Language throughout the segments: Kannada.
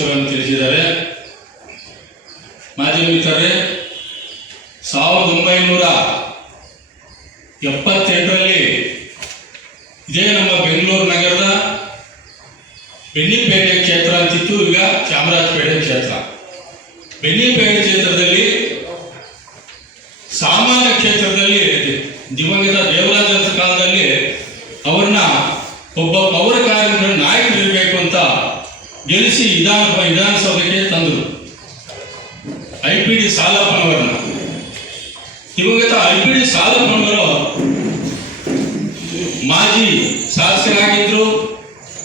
ವಿಷಯವನ್ನು ತಿಳಿಸಿದ್ದಾರೆ. ಮಾಜಿ ಮಿತ್ರರೇ, ಸಾವಿರದ ಒಂಬೈನೂರ ಎಪ್ಪತ್ತೆಂಟರಲ್ಲಿ ಇದೇ ನಮ್ಮ ಬೆಂಗಳೂರು ನಗರದ ಬೆನ್ನಿಪೇಟೆ ಕ್ಷೇತ್ರ ಅಂತಿತ್ತು. ಈಗ ಚಾಮರಾಜಪೇಟೆ ಕ್ಷೇತ್ರ. ಬೆನ್ನಿಪೇಟೆ ಕ್ಷೇತ್ರದಲ್ಲಿ ಸಾಮಾನ್ಯ ಕ್ಷೇತ್ರದಲ್ಲಿ ದಿವಂಗತ ದೇವರಾಜ ಕಾಲದಲ್ಲಿ ಅವ್ರನ್ನ ಒಬ್ಬ ಪೌರ ಕಾರ್ಮಿಕರ ನಾಯಕರು ಇರಬೇಕು ಅಂತ ಗೆಲ್ಲಿಸಿ ವಿಧಾನ ವಿಧಾನಸಭೆಗೆ ತಂದರು. ಐ ಪಿ ಡಿ ಸಾಲಪ್ಪನವರನ್ನ ಇವಾಗ ಐ ಪಿ ಡಿ ಸಾಲಪ್ಪನವರು ಮಾಜಿ ಶಾಸಕರಾಗಿದ್ದರು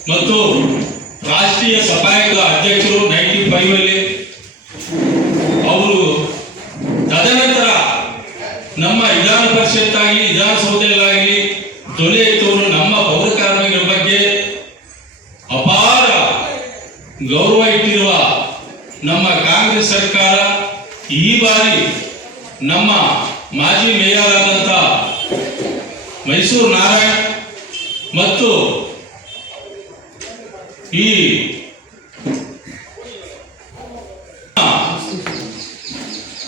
ಮತ್ತು ರಾಷ್ಟ್ರೀಯ ಸಹಾಯಕ ಅಧ್ಯಕ್ಷರು ನೈಂಟಿ ಫೈವ್ ಅಲ್ಲಿ ಅವರು ತದನಂತರ ನಮ್ಮ ವಿಧಾನ ಪರಿಷತ್ ಆಗಲಿ ವಿಧಾನಸೌಧಗಳಾಗಲಿ ಎತ್ತುವರು ನಮ್ಮ ಪೌರ ಕಾರ್ಮಿಕರ ಬಗ್ಗೆ ಗೌರವ ಇಟ್ಟಿರುವ ನಮ್ಮ ಕಾಂಗ್ರೆಸ್ ಸರ್ಕಾರ ಈ ಬಾರಿ ನಮ್ಮ ಮಾಜಿ ಮೇಯರ್ ಆದಂತ ಮೈಸೂರು ನಾರಾಯಣ್ ಮತ್ತು ಈ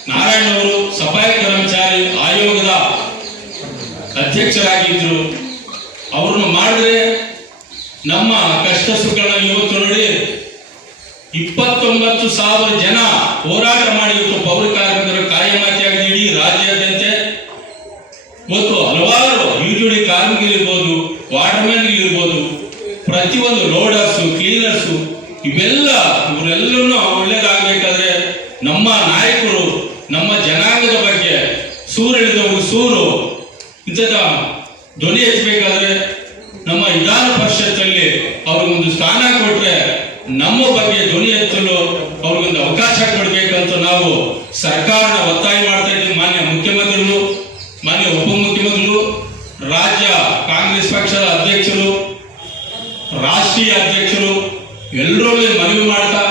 ನಾರಾಯಣ್ ಅವರು ಸಫಾಯಿ ಕರ್ಮಚಾರಿ ಆಯೋಗದ ಅಧ್ಯಕ್ಷರಾಗಿದ್ದರು ಅವ್ರನ್ನ ಮಾಡಿದ್ರೆ ನಮ್ಮ ಕಷ್ಟ ಸುಖಗಳನ್ನು ಇವತ್ತು ನೋಡಿ ಇಪ್ಪತ್ತೊಂಬತ್ತು ಸಾವಿರ ಜನ ಹೋರಾಟ ಮಾಡಿ ಪೌರ ಕಾರ್ಮಿಕರು ಕಾರ್ಯಮಾತಿಯಾಗಿ ಇಡೀ ರಾಜ್ಯಾದ್ಯಂತ ಮತ್ತು ಹಲವಾರು ಯುಜುಡಿ ಕಾರ್ಮಿಕರಿರ್ಬೋದು ವಾಟರ್ಮ್ಯಾನ್ ಇರ್ಬೋದು, ಪ್ರತಿಯೊಂದು ಲೋಡರ್ಸು ಕ್ಲೀನರ್ಸು ಇವೆಲ್ಲ ಇವರೆಲ್ಲರೂ ಒಳ್ಳೇದಾಗಬೇಕಾದ್ರೆ ನಮ್ಮ ನಾಯಕರು, ನಮ್ಮ ಜನಾಂಗದ ಬಗ್ಗೆ ಸೂರಿಳಿದವರು ಸೂರು. ಇಂಥದ ಧ್ವನಿ ಹೆಚ್ಚಬೇಕಾದ್ರೆ ನಮ್ಮ ವಿಧಾನ ಪರಿಷತ್ತಲ್ಲಿ ಅವ್ರಿಗೊಂದು ಸ್ಥಾನ ನಮ್ಮ ಬಗ್ಗೆ ಧ್ವನಿ ಎತ್ತಲು ಅವ್ರಿಗೊಂದು ಅವಕಾಶ ಕೊಡ್ಬೇಕಂತ ನಾವು ಸರ್ಕಾರ ಒತ್ತಾಯ ಮಾಡ್ತಾ ಇದ್ದೀವಿ. ಮಾನ್ಯ ಮುಖ್ಯಮಂತ್ರಿಗಳು, ಮಾನ್ಯ ಉಪಮುಖ್ಯಮಂತ್ರಿಗಳು, ರಾಜ್ಯ ಕಾಂಗ್ರೆಸ್ ಪಕ್ಷದ ಅಧ್ಯಕ್ಷರು, ರಾಷ್ಟ್ರೀಯ ಅಧ್ಯಕ್ಷರು, ಎಲ್ಲರೂ ಮನವಿ ಮಾಡ್ತಾ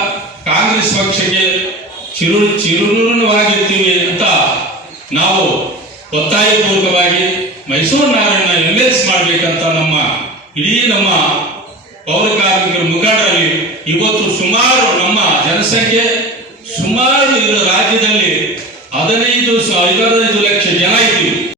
ಕಾಂಗ್ರೆಸ್ ಪಕ್ಷಕ್ಕೆ ಚಿರು ಚಿರುನವಾಗಿರ್ತೀವಿ ಅಂತ ನಾವು ಒತ್ತಾಯಪೂರ್ವಕವಾಗಿ ಮೈಸೂರು ನಾರಾಯಣ ಎಂ ಎಸ್ ಮಾಡಬೇಕಂತ ನಮ್ಮ ಇಡೀ ನಮ್ಮ ಪೌರ ಇವತ್ತು ಸುಮಾರು ನಮ್ಮ ಜನಸಂಖ್ಯೆ ಸುಮಾರು ರಾಜ್ಯದಲ್ಲಿ ಹದಿನೈದು ಸಾವಿರದ